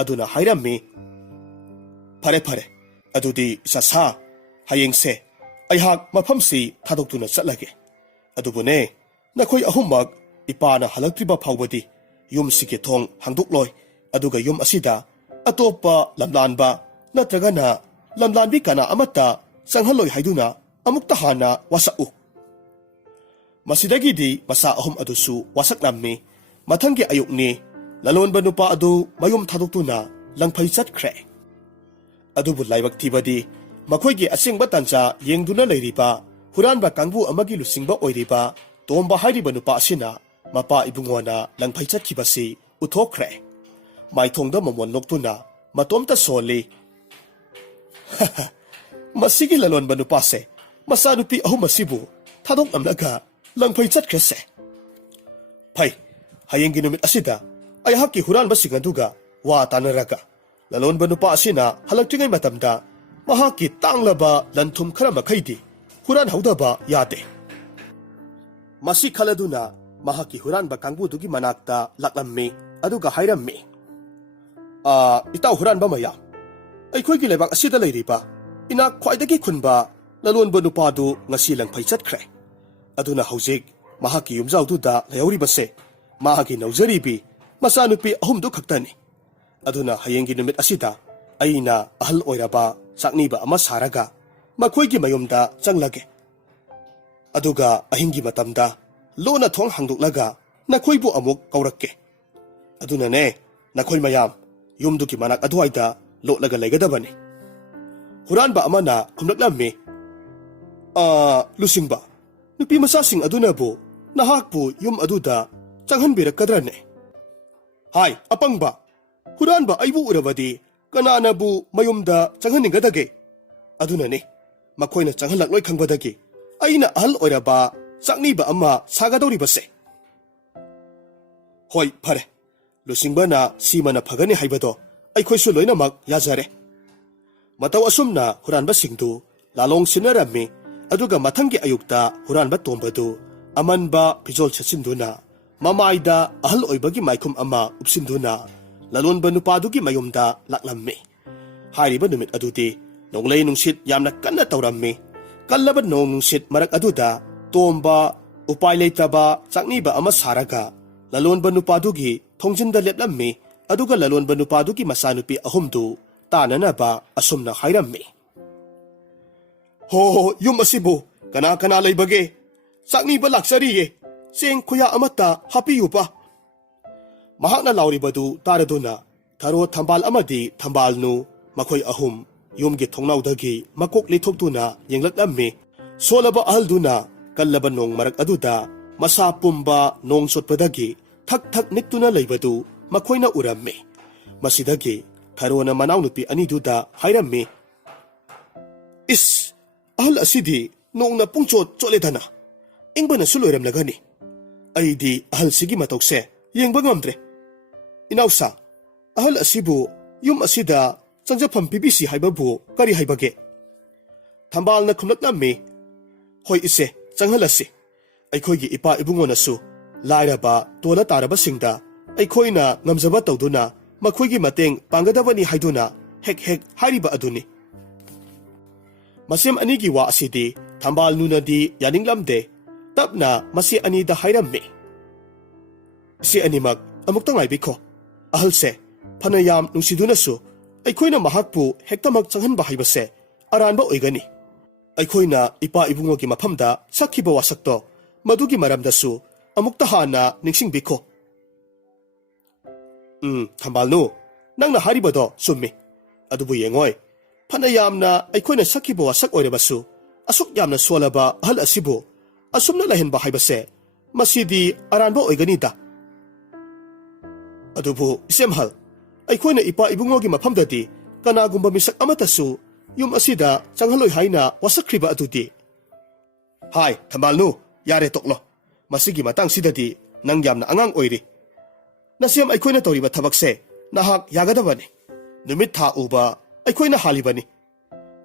ꯑꯗꯨꯅ ꯍꯥꯏꯔꯝꯃꯤ ꯐꯔꯦ ꯑꯗꯨꯗꯤ ꯆꯥꯁꯥ ꯍꯌꯦꯡꯁꯦ ꯑꯩꯍꯥꯛ ꯃꯐꯝꯁꯤ ꯊꯥꯗꯣꯛꯇꯨꯅ ꯆꯠꯂꯒꯦ ꯑꯗꯨꯕꯨꯅꯦ ꯅꯈꯣꯏ ꯑꯍꯨꯝꯃꯛ ꯏꯄꯥꯅ ꯍꯜꯂꯛꯇ꯭ꯔꯤꯕ ꯐꯥꯎꯕꯗꯤ ꯌꯨꯝꯁꯤꯒꯤ ꯊꯣꯡ ꯍꯥꯡꯗꯣꯛꯂꯣꯏ ꯑꯗꯨꯒ ꯌꯨꯝ ꯑꯁꯤꯗ ꯑꯇꯣꯞꯄ ꯂꯝꯂꯥꯟꯕ ꯅꯠꯇ꯭ꯔꯒꯅ ꯂꯝꯂꯥꯟꯕꯤ ꯀꯅꯥ ꯑꯃꯠꯇ ꯆꯪꯍꯜꯂꯣꯏ ꯍꯥꯏꯗꯨꯅ ꯑꯃꯨꯛꯇ ꯍꯥꯟꯅ ꯋꯥꯁꯛꯎ꯫ ꯃꯁꯤꯗꯒꯤꯗꯤ ꯃꯆꯥ ꯑꯍꯨꯝ ꯑꯗꯨꯁꯨ ꯋꯥꯁꯛꯂꯝꯃꯤ꯫ ꯃꯊꯪꯒꯤ ꯑꯌꯨꯛꯅꯤ ꯂꯂꯣꯟꯕ ꯅꯨꯄꯥ ꯑꯗꯨ ꯃꯌꯨꯝ ꯊꯥꯗꯣꯛꯇꯨꯅ ꯂꯪꯐꯩ ꯆꯠꯈ꯭ꯔꯦ꯫ ꯑꯗꯨꯕꯨ ꯂꯥꯏꯕꯛ ꯊꯤꯕꯗꯤ ꯃꯈꯣꯏꯒꯤ ꯑꯁꯦꯡꯕ ꯇꯥꯟꯖꯥ ꯌꯦꯡꯗꯨꯅ ꯂꯩꯔꯤꯕ ꯍꯨꯔꯥꯟꯕ ꯀꯥꯡꯕꯨ ꯑꯃꯒꯤ ꯂꯨꯆꯤꯡꯕ ꯑꯣꯏꯔꯤꯕ ꯇꯣꯝꯕ ꯍꯥꯏꯔꯤꯕ ꯅꯨꯄꯥ ꯑꯁꯤꯅ ꯃꯄꯥ ꯏꯕꯨꯡꯉꯣꯅ ꯂꯪꯐꯩ ꯆꯠꯈꯤꯕꯁꯤ ꯎꯠꯊꯣꯛꯈ꯭ꯔꯦ꯫ ꯃꯥꯏꯊꯣꯡꯗ ꯃꯃꯣꯟ ꯅꯣꯛꯇꯨꯅ ꯃꯇꯣꯝꯇ ꯁꯣꯜꯂꯤ꯫ ꯃꯁꯤꯒꯤ ꯂꯂꯣꯟꯕ ꯅꯨꯄꯥꯁꯦ ꯃꯆꯥꯅꯨꯄꯤ ꯑꯍꯨꯝ ꯑꯁꯤꯕꯨ ꯊꯥꯗꯣꯛꯂꯝꯂꯒ ꯂꯪꯐꯩ ꯆꯠꯈ꯭ꯔꯦꯁꯦ꯫ ꯐꯩ, ꯍꯌꯦꯡꯒꯤ ꯅꯨꯃꯤꯠ ꯑꯁꯤꯗ ꯑꯩꯍꯥꯛꯀꯤ ꯍꯨꯔꯥꯟꯕꯁꯤꯡ ꯑꯗꯨꯒ ꯋꯥ ꯇꯥꯅꯔꯒ ꯂꯂꯣꯟꯕ ꯅꯨꯄꯥ ꯑꯁꯤꯅ ꯍꯜꯂꯛꯇ꯭ꯔꯤꯉꯩ ꯃꯇꯝꯗ ꯃꯍꯥꯛꯀꯤ ꯇꯥꯡꯂꯕ ꯂꯟ ꯊꯨꯝ ꯈꯔ ꯃꯈꯩꯗꯤ ꯍꯨꯔꯥꯟꯍꯧꯗꯕ ꯌꯥꯗꯦ꯫ ꯃꯁꯤ ꯈꯜꯂꯗꯨꯅ ꯃꯍꯥꯛꯀꯤ ꯍꯨꯔꯥꯟꯕ ꯀꯥꯡꯕꯨꯗꯨꯒꯤ ꯃꯅꯥꯛꯇ ꯂꯥꯛꯂꯝꯃꯤ ꯑꯗꯨꯒ ꯍꯥꯏꯔꯝꯃꯤ, ꯏꯇꯥꯎ ꯍꯨꯔꯥꯟꯕ ꯃꯌꯥꯝ, ꯑꯩꯈꯣꯏꯒꯤ ꯂꯩꯕꯥꯛ ꯑꯁꯤꯗ ꯂꯩꯔꯤꯕ ꯏꯅꯥꯛ ꯈ꯭ꯋꯥꯏꯗꯒꯤ ꯈꯨꯟꯕ ꯂꯂꯣꯟꯕ ꯅꯨꯄꯥꯗꯨ ꯉꯁꯤ ꯂꯪꯐꯩ ꯆꯠꯈ꯭ꯔꯦ꯫ ꯑꯗꯨꯅ ꯍꯧꯖꯤꯛ ꯃꯍꯥꯛꯀꯤ ꯌꯨꯝꯖꯥꯎꯗꯨꯗ ꯂꯩꯍꯧꯔꯤꯕꯁꯦ ꯃꯍꯥꯛꯀꯤ ꯅꯧꯖꯔꯤꯕꯤ ꯃꯆꯥꯅꯨꯄꯤ ꯑꯍꯨꯝꯗꯨ ꯈꯛꯇꯅꯤ꯫ ꯑꯗꯨꯅ ꯍꯌꯦꯡꯒꯤ ꯅꯨꯃꯤꯠ ꯑꯁꯤꯗ ꯑꯩꯅ ꯑꯍꯜ ꯑꯣꯏꯔꯕ ꯆꯥꯛꯅꯤꯕ ꯑꯃ ꯁꯥꯔꯒ ꯃꯈꯣꯏꯒꯤ ꯃꯌꯨꯝꯗ ꯆꯪꯂꯒꯦ꯫ ꯑꯗꯨꯒ ꯑꯍꯤꯡꯒꯤ ꯃꯇꯝꯗ ꯂꯣꯟꯅ ꯊꯣꯡ ꯍꯥꯡꯗꯣꯛꯂꯒ ꯅꯈꯣꯏꯕꯨ ꯑꯃꯨꯛ ꯀꯧꯔꯛꯀꯦ꯫ ꯑꯗꯨꯅꯅꯦ ꯅꯈꯣꯏ ꯃꯌꯥꯝ ꯌꯨꯝꯗꯨꯒꯤ ꯃꯅꯥꯛ ꯑꯗꯨꯋꯥꯏꯗ ꯂꯣꯠꯂꯒ ꯂꯩꯒꯗꯕꯅꯤ꯫ ꯍꯨꯔꯥꯟꯕ ꯑꯃꯅ ꯈꯨꯝꯂꯛꯂꯝꯃꯤ, ꯂꯨꯆꯤꯡꯕ, ꯅꯨꯄꯤ ꯃꯆꯥꯁꯤꯡ ꯑꯗꯨꯅꯕꯨ ꯅꯍꯥꯛꯄꯨ ꯌꯨꯝ ꯑꯗꯨꯗ ꯆꯪꯍꯟꯕꯤꯔꯛꯀꯗ꯭ꯔꯅꯦ? ꯍꯥꯏ ꯑꯄꯪꯕ, ꯍꯨꯔꯥꯟꯕ ꯑꯩꯕꯨ ꯎꯔꯕꯗꯤ ꯀꯅꯥꯅꯕꯨ ꯃꯌꯨꯝꯗ ꯆꯪꯍꯟꯅꯤꯡꯒꯗꯒꯦ? ꯑꯗꯨꯅꯅꯤ ꯃꯈꯣꯏꯅ ꯆꯪꯍꯜꯂꯛꯂꯣꯏ ꯈꯪꯕꯗꯒꯤ ꯑꯩꯅ ꯑꯍꯜ ꯑꯣꯏꯔꯕ ꯆꯥꯛꯅꯤꯕ ꯑꯃ ꯁꯥꯒꯗꯧꯔꯤꯕꯁꯦ꯫ ꯍꯣꯏ ꯐꯔꯦ, ꯂꯨꯆꯤꯡꯕꯅ ꯁꯤꯃꯅ ꯐꯒꯅꯤ ꯍꯥꯏꯕꯗꯣ ꯑꯩꯈꯣꯏꯁꯨ ꯂꯣꯏꯅꯃꯛ ꯌꯥꯖꯔꯦ꯫ ꯃꯇꯧ ꯑꯁꯨꯝꯅ ꯍꯨꯔꯥꯟꯕꯁꯤꯡꯗꯨ ꯂꯥꯂꯣꯡ ꯁꯤꯟꯅꯔꯝꯃꯤ꯫ ꯑꯗꯨꯒ ꯃꯊꯪꯒꯤ ꯑꯌꯨꯛꯇ ꯍꯨꯔꯥꯟꯕ ꯇꯣꯝꯕꯗꯨ ꯑꯃꯟꯕ ꯐꯤꯖꯣꯜ ꯁꯦꯠꯆꯤꯟꯗꯨꯅ ꯃꯃꯥꯏꯗ ꯑꯍꯜ ꯑꯣꯏꯕꯒꯤ ꯃꯥꯏꯈꯨꯝ ꯑꯃ ꯎꯞꯁꯤꯟꯗꯨꯅ ꯂꯂꯣꯟꯕ ꯅꯨꯄꯥꯗꯨꯒꯤ ꯃꯌꯨꯝꯗ ꯂꯥꯛꯂꯝꯃꯤ꯫ ꯍꯥꯏꯔꯤꯕ ꯅꯨꯃꯤꯠ ꯑꯗꯨꯗꯤ ꯅꯣꯡꯂꯩ ꯅꯨꯡꯁꯤꯠ ꯌꯥꯝꯅ ꯀꯟꯅ ꯇꯧꯔꯝꯃꯤ꯫ ꯀꯜꯂꯕ ꯅꯣꯡ ꯅꯨꯡꯁꯤꯠ ꯃꯔꯛ ꯑꯗꯨꯗ ꯇꯣꯝꯕ ꯎꯄꯥꯏ ꯂꯩꯇꯕ ꯆꯥꯛꯅꯤꯕ ꯑꯃ ꯁꯥꯔꯒ ꯂꯂꯣꯟꯕ ꯅꯨꯄꯥꯗꯨꯒꯤ ꯊꯣꯡꯖꯤꯟꯗ ꯂꯦꯞꯂꯝꯃꯤ꯫ ꯑꯗꯨꯒ ꯂꯂꯣꯟꯕ ꯅꯨꯄꯥꯗꯨꯒꯤ ꯃꯆꯥꯅꯨꯄꯤ ꯑꯍꯨꯝꯗꯨ ꯇꯥꯅꯅꯕ ꯑꯁꯨꯝꯅ ꯍꯥꯏꯔꯝꯃꯤ, ꯍꯣ ꯌꯨꯝ ꯑꯁꯤꯕꯨ ꯀꯅꯥ ꯀꯅꯥ ꯂꯩꯕꯒꯦ? ꯆꯥꯛꯅꯤꯕ ꯂꯥꯛꯆꯔꯤꯌꯦ, ꯆꯦꯡ ꯈꯨꯌꯥ ꯑꯃꯠꯇ ꯍꯥꯞꯄꯤꯌꯨꯄꯥ꯫ ꯃꯍꯥꯛꯅ ꯂꯥꯎꯔꯤꯕꯗꯨ ꯇꯥꯔꯗꯨꯅ ꯊꯔꯣ ꯊꯝꯕꯥꯜ ꯑꯃꯗꯤ ꯊꯝꯕꯥꯜꯅꯨ ꯃꯈꯣꯏ ꯑꯍꯨꯝ ꯌꯨꯝꯒꯤ ꯊꯣꯡꯅꯥꯎꯗꯒꯤ ꯃꯀꯣꯛ ꯂꯩꯊꯣꯛꯇꯨꯅ ꯌꯦꯡꯂꯛꯂꯝꯃꯤ꯫ ꯁꯣꯜꯂꯕ ꯑꯍꯜꯗꯨꯅ ꯀꯜꯂꯕ ꯅꯣꯡ ꯃꯔꯛ ꯑꯗꯨꯗ ꯃꯁꯥ ꯄꯨꯝꯕ ꯅꯣꯡ ꯆꯣꯠꯄꯗꯒꯤ ꯊꯛ ꯊꯛ ꯅꯤꯛꯇꯨꯅ ꯂꯩꯕꯗꯨ ꯃꯈꯣꯏꯅ ꯎꯔꯝꯃꯤ꯫ ꯃꯁꯤꯗꯒꯤ ꯊꯔꯣꯅ ꯃꯅꯥꯎꯅꯨꯄꯤ ꯑꯅꯤꯗꯨꯗ ꯍꯥꯏꯔꯝꯃꯤ, ꯏꯁ, ꯑꯍꯜ ꯑꯁꯤꯗꯤ ꯅꯣꯡꯅ ꯄꯨꯡꯆꯣꯠ ꯆꯣꯠꯂꯦꯗꯅ, ꯏꯪꯕꯅꯁꯨ ꯂꯣꯏꯔꯝꯂꯒꯅꯤ꯫ ꯑꯩꯗꯤ ꯑꯍꯜꯁꯤꯒꯤ ꯃꯇꯧꯁꯦ ꯌꯦꯡꯕ ꯉꯝꯗ꯭ꯔꯦ꯫ ꯏꯅꯥꯎꯁꯥ, ꯑꯍꯜ ꯑꯁꯤꯕꯨ ꯌꯨꯝ ꯑꯁꯤꯗ ꯆꯪꯖꯐꯝ ꯄꯤꯕꯤꯁꯤ ꯍꯥꯏꯕꯕꯨ ꯀꯔꯤ ꯍꯥꯏꯕꯒꯦ? ꯊꯝꯕꯥꯜꯅ ꯈꯨꯝꯂꯛꯂꯝꯃꯤ, ꯍꯣꯏ ꯏꯆꯦ, ꯆꯪꯍꯜꯂꯁꯤ꯫ ꯑꯩꯈꯣꯏꯒꯤ ꯏꯄꯥ ꯏꯕꯨꯡꯉꯣꯅꯁꯨ ꯂꯥꯏꯔꯕ ꯇꯣꯜꯂ ꯇꯥꯔꯕꯁꯤꯡꯗ ꯑꯩꯈꯣꯏꯅ ꯉꯝꯖꯕ ꯇꯧꯗꯨꯅ ꯃꯈꯣꯏꯒꯤ ꯃꯇꯦꯡ ꯄꯥꯡꯒꯗꯕꯅꯤ ꯍꯥꯏꯗꯨꯅ ꯍꯦꯛ ꯍꯦꯛ ꯍꯥꯏꯔꯤꯕ ꯑꯗꯨꯅꯤ꯫ ꯃꯁꯦꯝ ꯑꯅꯤꯒꯤ ꯋꯥ ꯑꯁꯤꯗꯤ ꯊꯝꯕꯥꯜ ꯅꯨꯅꯗꯤ ꯌꯥꯅꯤꯡꯂꯝꯗꯦ꯫ ꯇꯞꯅ ꯃꯁꯤ ꯑꯅꯤꯗ ꯍꯥꯏꯔꯝꯃꯤ, ꯏꯆꯦ ꯑꯅꯤꯃꯛ ꯑꯃꯨꯛꯇ ꯉꯥꯏꯕꯤꯈꯣ꯫ ꯑꯍꯜꯁꯦ ꯐꯅ ꯌꯥꯝ ꯅꯨꯡꯁꯤꯗꯨꯅꯁꯨ ꯑꯩꯈꯣꯏꯅ ꯃꯍꯥꯛꯄꯨ ꯍꯦꯛꯇꯃꯛ ꯆꯪꯍꯟꯕ ꯍꯥꯏꯕꯁꯦ ꯑꯔꯥꯟꯕ ꯑꯣꯏꯒꯅꯤ꯫ ꯑꯩꯈꯣꯏꯅ ꯏꯄꯥ ꯏꯕꯨꯡꯉꯣꯒꯤ ꯃꯐꯝꯗ ꯁꯛꯈꯤꯕ ꯋꯥꯁꯛꯇꯣ ꯃꯗꯨꯒꯤ ꯃꯔꯝꯗꯁꯨ ꯑꯃꯨꯛꯇ ꯍꯥꯟꯅ ꯅꯤꯡꯁꯤꯡꯕꯤꯈꯣ꯫ ꯊꯝꯕꯥꯜꯅꯨ, ꯅꯪꯅ ꯍꯥꯏꯔꯤꯕꯗꯣ ꯆꯨꯝꯃꯤ꯫ ꯑꯗꯨꯕꯨ ꯌꯦꯡꯉꯣꯏ, ꯐꯅ ꯌꯥꯝꯅ ꯑꯩꯈꯣꯏꯅ ꯁꯛꯈꯤꯕ ꯋꯥꯁꯛ ꯑꯣꯏꯔꯕꯁꯨ ꯑꯁꯨꯛ ꯌꯥꯝꯅ ꯁꯣꯜꯂꯕ ꯑꯍꯜ ꯑꯁꯤꯕꯨ ꯑꯁꯨꯝꯅ ꯂꯩꯍꯟꯕ ꯍꯥꯏꯕꯁꯦ ꯃꯁꯤꯗꯤ ꯑꯔꯥꯟꯕ ꯑꯣꯏꯒꯅꯤꯗ꯫ ꯑꯗꯨꯕꯨ ꯏꯆꯦꯝꯍꯜ, ꯑꯩꯈꯣꯏꯅ ꯏꯄꯥ ꯏꯕꯨꯡꯉꯣꯒꯤ ꯃꯐꯝꯗꯗꯤ ꯀꯅꯥꯒꯨꯝꯕ ꯃꯤꯁꯛ ꯑꯃꯠꯇꯁꯨ ꯌꯨꯝ ꯑꯁꯤꯗ ꯆꯪꯍꯜꯂꯣꯏ ꯍꯥꯏꯅ ꯋꯥꯁꯛꯈ꯭ꯔꯤꯕ ꯑꯗꯨꯗꯤ꯫ ꯍꯥꯏ ꯊꯝꯕꯥꯜꯅꯨ, ꯌꯥꯔꯦ ꯇꯣꯛꯂꯣ꯫ ꯃꯁꯤꯒꯤ ꯃꯇꯥꯡꯁꯤꯗꯗꯤ ꯅꯪ ꯌꯥꯝꯅ ꯑꯉꯥꯡ ꯑꯣꯏꯔꯤ꯫ ꯅꯁꯦꯝ ꯑꯩꯈꯣꯏꯅ ꯇꯧꯔꯤꯕ ꯊꯕꯛꯁꯦ ꯅꯍꯥꯛ ꯌꯥꯒꯗꯕꯅꯤ꯫ ꯅꯨꯃꯤꯠ ꯊꯥ ꯎꯕ ꯑꯩꯈꯣꯏꯅ ꯍꯥꯜꯂꯤꯕꯅꯤ꯫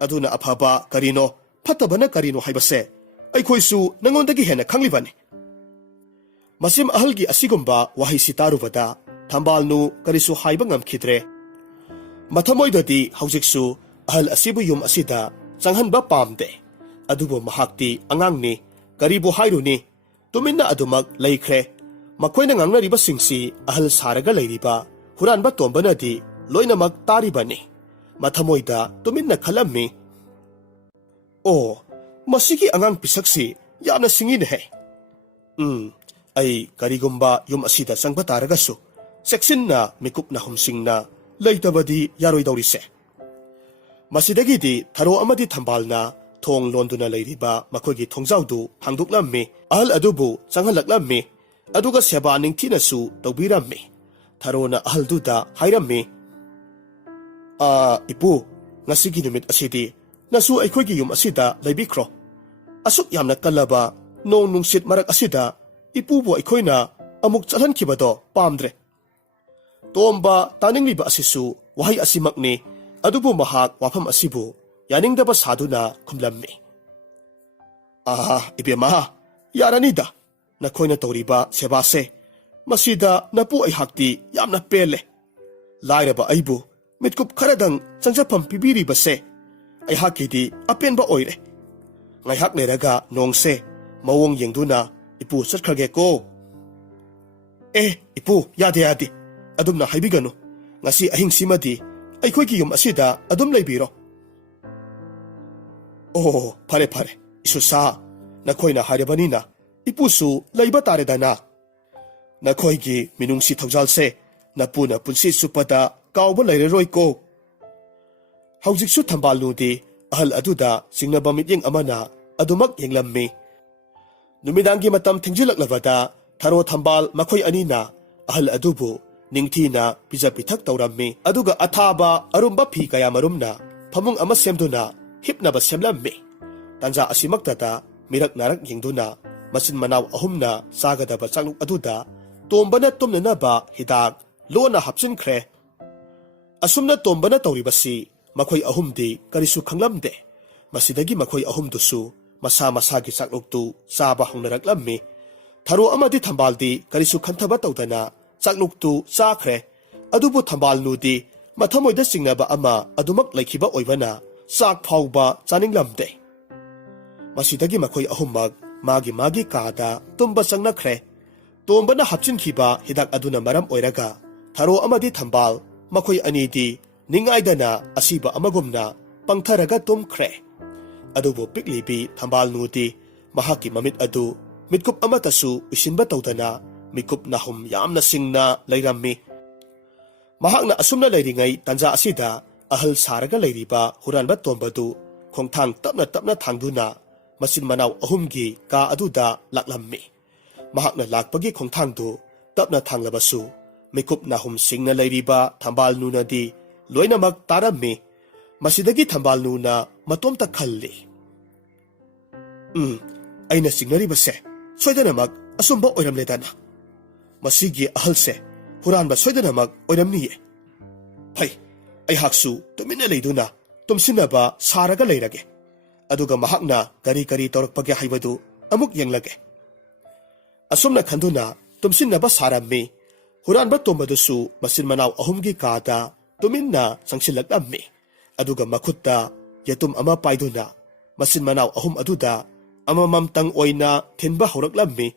ꯑꯗꯨꯅ ꯑꯐꯕ ꯀꯔꯤꯅꯣ ꯐꯠꯇꯕꯅ ꯀꯔꯤꯅꯣ ꯍꯥꯏꯕꯁꯦ ꯑꯩꯈꯣꯏꯁꯨ ꯅꯉꯣꯟꯗꯒꯤ ꯍꯦꯟꯅ ꯈꯪꯂꯤꯕꯅꯤ꯫ ꯃꯁꯦꯝ ꯑꯍꯜꯒꯤ ꯑꯁꯤꯒꯨꯝꯕ ꯋꯥꯍꯩꯁꯤ ꯇꯥꯔꯨꯕꯗ ꯊꯝꯕꯥꯜꯅꯨ ꯀꯔꯤꯁꯨ ꯍꯥꯏꯕ ꯉꯝꯈꯤꯗ꯭ꯔꯦ꯫ ꯃꯊꯃꯣꯏꯗꯗꯤ ꯍꯧꯖꯤꯛꯁꯨ ꯑꯍꯜ ꯑꯁꯤꯕꯨ ꯌꯨꯝ ꯑꯁꯤꯗ ꯆꯪꯍꯟꯕ ꯄꯥꯝꯗꯦ꯫ ꯑꯗꯨꯕꯨ ꯃꯍꯥꯛꯇꯤ ꯑꯉꯥꯡꯅꯤ, ꯀꯔꯤꯕꯨ ꯍꯥꯏꯔꯨꯅꯤ? ꯇꯨꯃꯤꯟꯅ ꯑꯗꯨꯃꯛ ꯂꯩꯈ꯭ꯔꯦ꯫ ꯃꯈꯣꯏꯅ ꯉꯥꯡꯅꯔꯤꯕꯁꯤꯡꯁꯤ ꯑꯍꯜ ꯁꯥꯔꯒ ꯂꯩꯔꯤꯕ ꯍꯨꯔꯥꯟꯕ ꯇꯣꯝꯕꯅꯗꯤ ꯂꯣꯏꯅꯃꯛ ꯇꯥꯔꯤꯕꯅꯤ꯫ ꯃꯊꯃꯣꯏꯗ ꯇꯨꯃꯤꯟꯅ ꯈꯜꯂꯝꯃꯤ, ꯑꯣ, ꯃꯁꯤꯒꯤ ꯑꯉꯥꯡ ꯄꯤꯁꯛꯁꯤ ꯌꯥꯝꯅ ꯁꯤꯡꯏꯅꯦꯍꯦ꯫ ꯑꯩ ꯀꯔꯤꯒꯨꯝꯕ ꯌꯨꯝ ꯑꯁꯤꯗ ꯆꯪꯕ ꯇꯥꯔꯒꯁꯨ ꯆꯦꯛꯁꯤꯟꯅ ꯃꯤꯀꯨꯞ ꯅꯥꯍꯨꯝꯁꯤꯡꯅ ꯂꯩꯇꯕꯗꯤ ꯌꯥꯔꯣꯏꯗꯧꯔꯤꯁꯦ꯫ ꯃꯁꯤꯗꯒꯤꯗꯤ ꯊꯔꯣ ꯑꯃꯗꯤ ꯊꯝꯕꯥꯜꯅ ꯊꯣꯡ ꯂꯣꯟꯗꯨꯅ ꯂꯩꯔꯤꯕ ꯃꯈꯣꯏꯒꯤ ꯊꯣꯡꯖꯥꯎꯗꯨ ꯍꯥꯡꯗꯣꯛꯂꯝꯃꯤ, ꯑꯍꯜ ꯑꯗꯨꯕꯨ ꯆꯪꯍꯜꯂꯛꯂꯝꯃꯤ, ꯑꯗꯨꯒ ꯁꯦꯕꯥ ꯅꯤꯡꯊꯤꯅꯁꯨ ꯇꯧꯕꯤꯔꯝꯃꯤ꯫ ꯊꯔꯣꯅ ꯑꯍꯜꯗꯨꯗ ꯍꯥꯏꯔꯝꯃꯤ, ꯏꯄꯨ, ꯉꯁꯤꯒꯤ ꯅꯨꯃꯤꯠ ꯑꯁꯤꯗꯤ ꯅꯁꯨ ꯑꯩꯈꯣꯏꯒꯤ ꯌꯨꯝ ꯑꯁꯤꯗ ꯂꯩꯕꯤꯈ꯭ꯔꯣ꯫ ꯑꯁꯨꯛ ꯌꯥꯝꯅ ꯀꯜꯂꯕ ꯅꯣꯡ ꯅꯨꯡꯁꯤꯠ ꯃꯔꯛ ꯑꯁꯤꯗ ꯏꯄꯨꯕꯨ ꯑꯩꯈꯣꯏꯅ ꯑꯃꯨꯛ ꯆꯠꯍꯟꯈꯤꯕꯗꯣ ꯄꯥꯝꯗ꯭ꯔꯦ꯫ ꯇꯣꯝꯕ ꯇꯥꯅꯤꯡꯂꯤꯕ ꯑꯁꯤꯁꯨ ꯋꯥꯍꯩ ꯑꯁꯤꯃꯛꯅꯤ, ꯑꯗꯨꯕꯨ ꯃꯍꯥꯛ ꯋꯥꯐꯝ ꯑꯁꯤꯕꯨ ꯌꯥꯅꯤꯡꯗꯕ ꯁꯥꯗꯨꯅ ꯈꯨꯝꯂꯝꯃꯤ꯫ ꯏꯕꯦꯝꯃ, ꯌꯥꯔꯅꯤꯗ, ꯅꯈꯣꯏꯅ ꯇꯧꯔꯤꯕ ꯁꯦꯕꯥꯁꯦ ꯃꯁꯤꯗ ꯅꯄꯨ ꯑꯩꯍꯥꯛꯇꯤ ꯌꯥꯝꯅ ꯄꯦꯜꯂꯦ꯫ ꯂꯥꯏꯔꯕ ꯑꯩꯕꯨ ꯃꯤꯠꯀꯨꯞ ꯈꯔꯗꯪ ꯆꯪꯖꯐꯝ ꯄꯤꯕꯤꯔꯤꯕꯁꯦ ꯑꯩꯍꯥꯛꯀꯤꯗꯤ ꯑꯄꯦꯟꯕ ꯑꯣꯏꯔꯦ꯫ ꯉꯥꯏꯍꯥꯛ ꯂꯩꯔꯒ ꯅꯣꯡꯁꯦ ꯃꯑꯣꯡ ꯌꯦꯡꯗꯨꯅ ꯏꯄꯨ ꯆꯠꯈ꯭ꯔꯒꯦꯀꯣ꯫ ꯏꯄꯨ, ꯌꯥꯗꯦ ꯌꯥꯗꯦ, ꯑꯗꯨꯝꯅ ꯍꯥꯏꯕꯤꯒꯅꯨ꯫ ꯉꯁꯤ ꯑꯍꯤꯡꯁꯤꯃꯗꯤ ꯑꯩꯈꯣꯏꯒꯤ ꯌꯨꯝ ꯑꯁꯤꯗ ꯑꯗꯨꯝ ꯂꯩꯕꯤꯔꯣ꯫ ꯑꯣ, ꯐꯔꯦ ꯐꯔꯦ, ꯏꯁꯨꯁꯥ, ꯅꯈꯣꯏꯅ ꯍꯥꯏꯔꯕꯅꯤꯅ ꯏꯄꯨꯁꯨ ꯂꯩꯕ ꯇꯥꯔꯦꯗꯅ꯫ ꯅꯈꯣꯏꯒꯤ ꯃꯤꯅꯨꯡꯁꯤ ꯊꯧꯖꯥꯜꯁꯦ ꯅꯄꯨꯅ ꯄꯨꯟꯁꯤ ꯆꯨꯞꯄꯗ ꯀꯥꯎꯕ ꯂꯩꯔꯔꯣꯏꯀꯣ꯫ ꯍꯧꯖꯤꯛꯁꯨ ꯊꯝꯕꯥꯜꯅꯨꯗꯤ ꯑꯍꯜ ꯑꯗꯨꯗ ꯆꯤꯡꯅꯕ ꯃꯤꯠꯌꯦꯡ ꯑꯃꯅ ꯑꯗꯨꯃꯛ ꯌꯦꯡꯂꯝꯃꯤ꯫ ꯅꯨꯃꯤꯗꯥꯡꯒꯤ ꯃꯇꯝ ꯊꯦꯡꯖꯤꯜꯂꯛꯂꯕꯗ ꯊꯔꯣ ꯊꯝꯕꯥꯜ ꯃꯈꯣꯏ ꯑꯅꯤꯅ ꯑꯍꯜ ꯑꯗꯨꯕꯨ ꯅꯤꯡꯊꯤꯅ ꯄꯤꯖ ꯄꯤꯊꯛ ꯇꯧꯔꯝꯃꯤ, ꯑꯗꯨꯒ ꯑꯊꯥꯕ ꯑꯔꯨꯝꯕ ꯐꯤ ꯀꯌꯥꯃꯔꯨꯝꯅ ꯐꯃꯨꯡ ꯑꯃ ꯁꯦꯝꯗꯨꯅ ꯍꯤꯞꯅꯕ ꯁꯦꯝꯂꯝꯃꯤ꯫ ꯇꯥꯟꯖꯥ ꯑꯁꯤꯃꯛꯇꯗ ꯃꯤꯔꯛ ꯅꯥꯔꯛ ꯌꯦꯡꯗꯨꯅ ꯃꯆꯤꯟ ꯃꯅꯥꯎ ꯑꯍꯨꯝꯅ ꯆꯥꯒꯗꯕ ꯆꯥꯛꯂꯨꯛ ꯑꯗꯨꯗ ꯇꯣꯝꯕꯅ ꯇꯨꯝꯅꯅꯕ ꯍꯤꯗꯥꯛ ꯂꯣꯟꯅ ꯍꯥꯞꯆꯤꯟꯈ꯭ꯔꯦ꯫ ꯑꯁꯨꯝꯅ ꯇꯣꯝꯕꯅ ꯇꯧꯔꯤꯕꯁꯤ ꯃꯈꯣꯏ ꯑꯍꯨꯝꯗꯤ ꯀꯔꯤꯁꯨ ꯈꯪꯂꯝꯗꯦ꯫ ꯃꯁꯤꯗꯒꯤ ꯃꯈꯣꯏ ꯑꯍꯨꯝꯗꯨꯁꯨ ꯃꯁꯥ ꯃꯁꯥꯒꯤ ꯆꯥꯛꯂꯨꯛꯇꯨ ꯆꯥꯕ ꯍꯧꯅꯔꯛꯂꯝꯃꯤ꯫ ꯊꯔꯣ ꯑꯃꯗꯤ ꯊꯝꯕꯥꯜꯗꯤ ꯀꯔꯤꯁꯨ ꯈꯟꯊꯕ ꯇꯧꯗꯅ ꯆꯥꯛꯂꯨꯛꯇꯨ ꯆꯥꯈ꯭ꯔꯦ, ꯑꯗꯨꯕꯨ ꯊꯝꯕꯥꯜꯅꯨꯗꯤ ꯃꯊꯃꯣꯏꯗ ꯆꯤꯡꯅꯕ ꯑꯃ ꯑꯗꯨꯃꯛ ꯂꯩꯈꯤꯕ ꯑꯣꯏꯕꯅ ꯆꯥꯛ ꯐꯥꯎꯕ ꯆꯥꯅꯤꯡꯂꯝꯗꯦ꯫ ꯃꯁꯤꯗꯒꯤ ꯃꯈꯣꯏ ꯑꯍꯨꯝꯃꯛ ꯃꯥꯒꯤ ꯃꯥꯒꯤ ꯀꯥꯗ ꯇꯨꯝꯕ ꯆꯪꯅꯈ꯭ꯔꯦ꯫ ꯇꯣꯝꯕꯅ ꯍꯥꯞꯆꯤꯟꯈꯤꯕ ꯍꯤꯗꯥꯛ ꯑꯗꯨꯅ ꯃꯔꯝ ꯑꯣꯏꯔꯒ ꯊꯔꯣ ꯑꯃꯗꯤ ꯊꯝꯕꯥꯜ ꯃꯈꯣꯏ ꯑꯅꯤꯗꯤ ꯅꯤꯡꯉꯥꯏꯗꯅ ꯑꯁꯤꯕ ꯑꯃꯒꯨꯝꯅ ꯄꯪꯊꯔꯒ ꯇꯨꯝꯈ꯭ꯔꯦ꯫ ꯑꯗꯨꯕꯨ ꯄꯤꯛꯂꯤꯕꯤ ꯊꯝꯕꯥꯜꯅꯨꯗꯤ ꯃꯍꯥꯛꯀꯤ ꯃꯃꯤꯠ ꯑꯗꯨ ꯃꯤꯠꯀꯨꯞ ꯑꯃꯠꯇꯁꯨ ꯎꯏꯁꯤꯟꯕ ꯇꯧꯗꯅ ꯃꯤꯀꯨꯞ ꯅꯥꯍꯨꯝ ꯌꯥꯝꯅ ꯁꯤꯡꯅ ꯂꯩꯔꯝꯃꯤ꯫ ꯃꯍꯥꯛꯅ ꯑꯁꯨꯝꯅ ꯂꯩꯔꯤꯉꯩ ꯇꯥꯟꯖꯥ ꯑꯁꯤꯗ ꯑꯍꯜ ꯁꯥꯔꯒ ꯂꯩꯔꯤꯕ ꯍꯨꯔꯥꯟꯕ ꯇꯣꯝꯕꯗꯨ ꯈꯣꯡꯊꯥꯡ ꯇꯞꯅ ꯇꯞꯅ ꯊꯥꯡꯗꯨꯅ ꯃꯆꯤꯟ ꯃꯅꯥꯎ ꯑꯍꯨꯝꯒꯤ ꯀꯥ ꯑꯗꯨꯗ ꯂꯥꯛꯂꯝꯃꯤ꯫ ꯃꯍꯥꯛꯅ ꯂꯥꯛꯄꯒꯤ ꯈꯣꯡꯊꯥꯡꯗꯨ ꯇꯞꯅ ꯊꯥꯡꯂꯕꯁꯨ ꯃꯤꯀꯨꯞ ꯅꯥꯍꯨꯝ ꯁꯤꯡꯅ ꯂꯩꯔꯤꯕ ꯊꯝꯕꯥꯜꯅꯨꯅꯗꯤ ꯂꯣꯏꯅꯃꯛ ꯇꯥꯔꯝꯃꯤ꯫ ꯃꯁꯤꯗꯒꯤ ꯊꯝꯕꯥꯜꯅꯨꯅ ꯃꯇꯣꯝꯇ ꯈꯜꯂꯤ, ꯑꯩꯅ ꯆꯤꯡꯅꯔꯤꯕꯁꯦ ꯁꯣꯏꯗꯅꯃꯛ ꯑꯆꯨꯝꯕ ꯑꯣꯏꯔꯝꯂꯦꯗꯅ꯫ ꯃꯁꯤꯒꯤ ꯑꯍꯜꯁꯦ ꯍꯨꯔꯥꯟꯕ ꯁꯣꯏꯗꯅꯃꯛ ꯑꯣꯏꯔꯝꯅꯤꯌꯦ꯫ ꯐꯩ, ꯑꯩꯍꯥꯛꯁꯨ ꯇꯨꯃꯤꯟꯅ ꯂꯩꯗꯨꯅ ꯇꯨꯝꯁꯤꯟꯅꯕ ꯁꯥꯔꯒ ꯂꯩꯔꯒꯦ, ꯑꯗꯨꯒ ꯃꯍꯥꯛꯅ ꯀꯔꯤ ꯀꯔꯤ ꯇꯧꯔꯛꯄꯒꯦ ꯍꯥꯏꯕꯗꯨ ꯑꯃꯨꯛ ꯌꯦꯡꯂꯒꯦ꯫ ꯑꯁꯨꯝꯅ ꯈꯟꯗꯨꯅ ꯇꯨꯝꯁꯤꯟꯅꯕ ꯁꯥꯔꯝꯃꯤ꯫ ꯍꯨꯔꯥꯟꯕ ꯇꯣꯝꯕꯗꯨꯁꯨ ꯃꯆꯤन ꯃꯅꯥꯎ ꯑꯍꯨꯝꯒꯤ ꯀꯥꯗ ꯇꯨꯃꯤꯟꯅ ꯆꯪꯁꯤꯜꯂꯛꯂꯝꯃꯤ, ꯑꯗꯨꯒ ꯃꯈꯨꯠꯇ ꯌꯦꯇꯨꯝ ꯑꯃ ꯄꯥꯏꯗꯨꯅ ꯃꯆꯤन ꯃꯅꯥꯎ ꯑꯍꯨꯝ ꯑꯗꯨꯗ ꯑꯃꯃꯝꯇꯪ ꯑꯣꯏꯅ ꯊꯤꯟꯕ ꯍꯧꯔꯛꯂꯝꯃꯤ꯫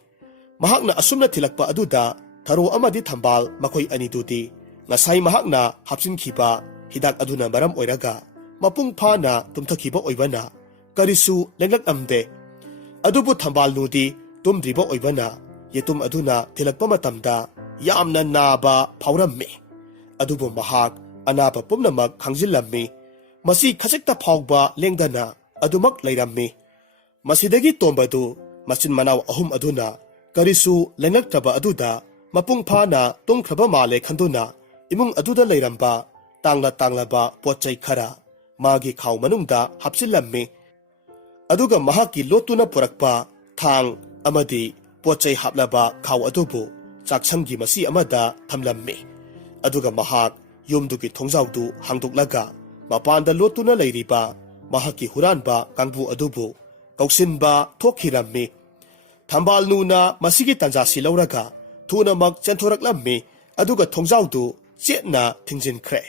ꯃꯍꯥꯛꯅ ꯑꯁꯨꯝꯅ ꯊꯤꯜꯂꯛꯄ ꯑꯗꯨꯗ ꯊꯔꯣ ꯑꯃꯗꯤ ꯊꯝꯕꯥꯜ ꯃꯈꯣꯏ ꯑꯅꯤꯗꯨꯗꯤ ꯉꯁꯥꯏ ꯃꯍꯥꯛꯅ ꯍꯥꯞꯆꯤꯟꯈꯤꯕ ꯍꯤꯗꯥꯛ ꯑꯗꯨꯅ ꯃꯔꯝ ꯑꯣꯏꯔꯒ ꯃꯄꯨꯡ ꯐꯥꯅ ꯇꯨꯝꯊꯈꯤꯕ ꯑꯣꯏꯕꯅ ꯀꯔꯤꯁꯨ ꯂꯦꯡꯂꯛꯂꯝꯗꯦ꯫ ꯑꯗꯨꯕꯨ ꯊꯝꯕꯥꯜꯅꯨꯗꯤ ꯇꯨꯝꯗ꯭ꯔꯤꯕ ꯑꯣꯏꯕꯅ ꯌꯦꯇꯨꯝ ꯑꯗꯨꯅ ꯊꯤꯜꯂꯛꯄ ꯃꯇꯝꯗ ꯌꯥꯝꯅ ꯅꯥꯕ ꯐꯥꯎꯔꯝꯃꯤ, ꯑꯗꯨꯕꯨ ꯃꯍꯥꯛ ꯑꯅꯥꯕ ꯄꯨꯝꯅꯃꯛ ꯈꯥꯡꯖꯤꯜꯂꯝꯃꯤ꯫ ꯃꯁꯤ ꯈꯖꯤꯛꯇ ꯐꯥꯎꯕ ꯂꯦꯡꯗꯅ ꯑꯗꯨꯃꯛ ꯂꯩꯔꯝꯃꯤ꯫ ꯃꯁꯤꯗꯒꯤ ꯇꯣꯝꯕꯗꯨ ꯃꯆꯤन ꯃꯅꯥꯎ ꯑꯍꯨꯝ ꯑꯗꯨꯅ ꯀꯔꯤꯁꯨ ꯂꯦꯡꯂꯛꯇ꯭ꯔꯕ ꯑꯗꯨꯗ ꯃꯄꯨꯡ ꯐꯥꯅ ꯇꯨꯝꯈ꯭ꯔꯕ ꯃꯥꯜꯂꯦ ꯈꯟꯗꯨꯅ ꯏꯃꯨꯡ ꯑꯗꯨꯗ ꯂꯩꯔꯝꯕ ꯇꯥꯡꯂ ꯇꯥꯡꯂꯕ ꯄꯣꯠ ꯆꯩ ꯈꯔ ꯃꯥꯒꯤ ꯈꯥꯎ ꯃꯅꯨꯡꯗ ꯍꯥꯞꯆꯤꯜꯂꯝꯃꯤ, ꯑꯗꯨꯒ ꯃꯍꯥꯛꯀꯤ ꯂꯣꯠꯇꯨꯅ ꯄꯨꯔꯛꯄ ꯊꯥꯡ ꯑꯃꯗꯤ ꯄꯣꯠ ꯆꯩ ꯍꯥꯞꯂꯕ ꯈꯥꯎ ꯑꯗꯨꯕꯨ ꯆꯥꯛꯁꯪꯒꯤ ꯃꯆꯤ ꯑꯃꯗ ꯊꯝꯂꯝꯃꯤ꯫ ꯑꯗꯨꯒ ꯃꯍꯥꯛ ꯌꯨꯝꯗꯨꯒꯤ ꯊꯣꯡꯖꯥꯎꯗꯨ ꯍꯥꯡꯗꯣꯛꯂꯒ ꯃꯄꯥꯟꯗ ꯂꯣꯠꯇꯨꯅ ꯂꯩꯔꯤꯕ ꯃꯍꯥꯛꯀꯤ ꯍꯨꯔꯥꯟꯕ ꯀꯥꯡꯕꯨ ꯑꯗꯨꯕꯨ ꯀꯧꯁꯤꯟꯕ ꯊꯣꯛꯈꯤꯔꯝꯃꯤ꯫ ꯊꯝꯕꯥꯜꯅꯨꯅ ꯃꯁꯤꯒꯤ ꯇꯥꯟꯖꯥꯁꯤ ꯂꯧꯔꯒ ꯊꯨꯅꯃꯛ ꯆꯦꯟꯊꯣꯔꯛꯂꯝꯃꯤ, ꯑꯗꯨꯒ ꯊꯣꯡꯖꯥꯎꯗꯨ ꯆꯦꯠꯅ ꯊꯤꯡꯖꯤꯟꯈ꯭ꯔꯦ꯫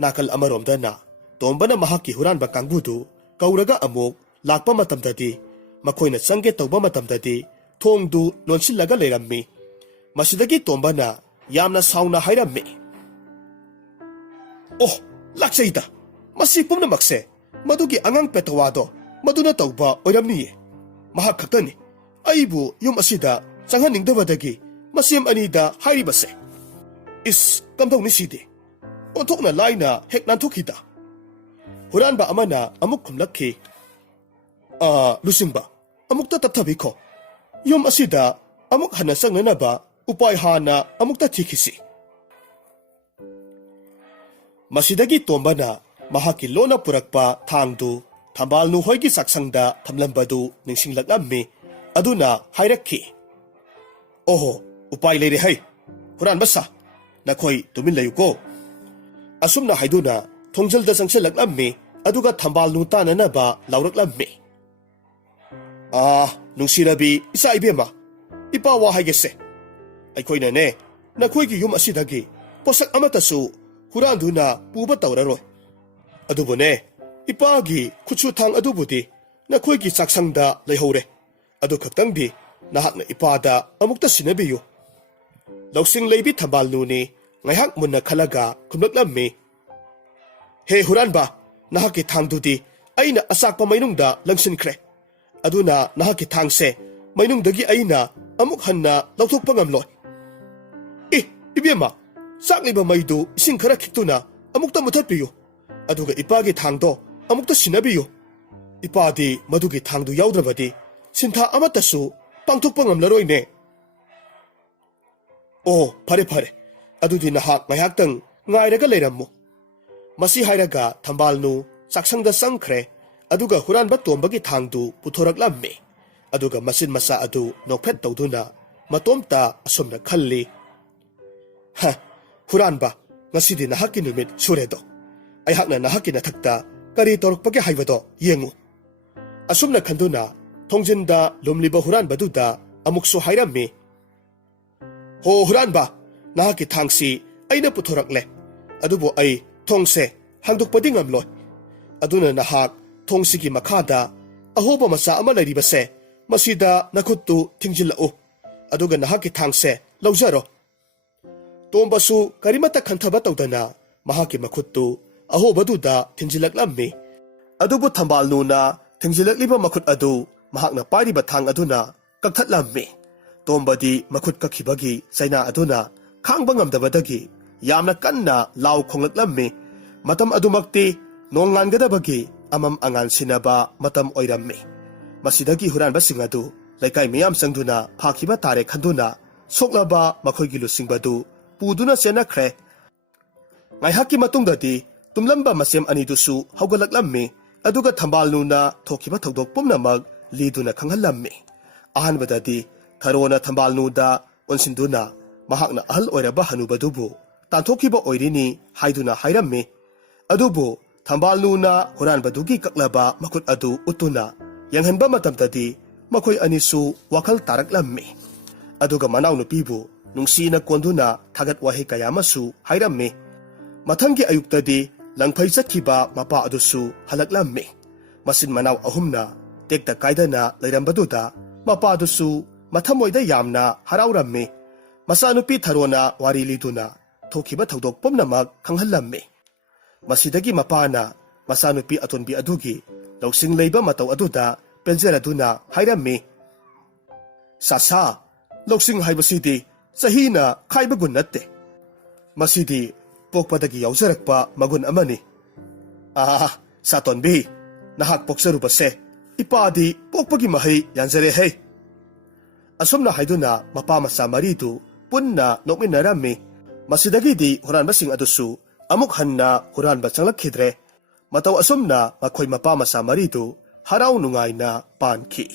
ꯅꯥꯀꯜ ꯑꯃꯔꯣꯝꯗꯅ ꯇꯣꯝꯕꯅ ꯃꯍꯥꯛꯀꯤ ꯍꯨꯔꯥꯟꯕ ꯀꯥꯡꯕꯨꯗꯨ ꯀꯧꯔꯒ ꯑꯃꯨꯛ ꯂꯥꯛꯄ ꯃꯇꯝꯗꯗꯤ ꯃꯈꯣꯏꯅ ꯆꯪꯒꯦ ꯇꯧꯕ ꯃꯇꯝꯗꯗꯤ ꯊꯣꯡꯗꯨ ꯂꯣꯟꯁꯤꯜꯂꯒ ꯂꯩꯔꯝꯃꯤ꯫ Masidagi Tombana yamna sauna hairammi. Oh, laksayda. Masi pumnamakse. Madugi angang petawado. Maduna tauba oiramniye. Mahak kaktani. Aibu yung asida sanghaningdabadagi masiyam anida hairibase. Is kamdaw ni sidi. Ontok na lay na hek nantukida. Huran ba ama na amuk kumlaki? Lusing ba? Amuk tatatabi ko. Yung asida amuk hanasang na ba upay hana amuk tatikisi. Masidagi tomba na mahakilo na purakpa tangdu tambal nuhoy gi saksangda tamlambadu ning singlaglammi aduna hairakki. Oho, upay leire hay. Huran basa, nakoy tumin layo ko. Asum na haiduna thongjalda sangsilaglammi aduga tambal nu tana na ba lauraklammi. Nung sinabi isa ibema, ipawa haygese. Ay koy na ne, nakoy gi yung asidagi, posak amatasu, hurandu na puba tauraroy. Adubo ne, ipagi kutsutang adubudi, nakoy gi saksangda layhore. Adu kaktangdi, nahak na ipada amukta sinabiyo. Lausing laybi tambal nuni, ngayhak mo na kalaga kumlaglammi. He huran ba, nahakitang dudi, ay na asak pa maynungda langsinkre. Aduna nahakitang se, maynungdagi ay na amukhan na lautok pangamloy. Ibiyama, sakli ba maydu ising karakikto na amukta mutatpiyo. Aduga ipagi tangdo amukta sinabiyo. Ipadi madugi tangdo yaudrabadi, sinta amatasu pangtok pangamlaroy ne. Oh, pare. Adudi nahak ngayaktang ngayraga layram mo. Masi hayraga tambal nu saksangda sangkre, aduga huran ba tombagi tangdu putoraklammi. Aduga masin masa adu nokpet tawduna, matomta asomna kalli. Huran ba, ngasidi nahaki numit suredo. Ay hak na nahaki na takta, kari torokpagi haywado, yengu. Asomna kanduna, 통진다 롬리버 후란 바두다 아묵소 하이람미 호 후란 바 나하키 탕시 아이나 부토락레 아두보 아이 통세 한독바딩 암로 아두나 나학 통시기 마카다 아호바 마사 아말라리바세 마시다 나쿠뚜 팅질라오 아두가 나하키 탕세 라우자로 톰바수 가리마타 칸타바 타우다나 마하키 마쿠뚜 아호바두다 팅질락람미 아두보 탐발누나 팅질락리바 마쿠트 아두 mahakna pariba thang aduna kakthlatlammi tombadi makhut kakhibagi saina aduna khangba ngamdabadagi yamna kanna law khonglaklammi matam adumakti nongangadabagi amam angan sinaba matam oirammi masidagi huranba singadu laikai miyam sangduna phakhiba tare khanduna soklaba makhoigi lusingbadu puduna senakhre ngaihaki matungdadi tumlamba masem anidusu haugalaklammi aduga thambalnuna thokiba thodok pumnamak liduna khanghallammi ahanbadadi tharona thambalnuda onsinduna mahakna ahal oiraba hanubadubu tanthokiba oirini haiduna hairammi adubu thambalnuna huranbadugi kaklaba makut adu utuna yanghanba matamtadi makhoi anisu wakhal taraklammi aduga manaw nupibu nungsina konduna thagat wahe kayamasu hairammi mathangi ayuktadi langphai chatkiba mapa adusu halaklammi masin manaw ahumna tekta kaidana layrambaduda mapadusu mathamoida yamna haraurammi masanupi tharona wari liduna thokiba thodok pomnamak khanghallammi masidagi mapana masanupi atonbi adugi lausing leiba mataw aduda penjeraduna hairammi sasa lausing haibasidi sahina khaibagun natte masidi pokpadagi yaujarakpa magun amani satonbi nahak poksarubase ipadi pokpagi mahay yanzare hay. Asomna haiduna mapa masa maridu punna nokminarammi masidagidi huran basing adusu amuk hanna huran basanglak khidre mataw asomna makoy mapa masa maridu haraw nungay na panki.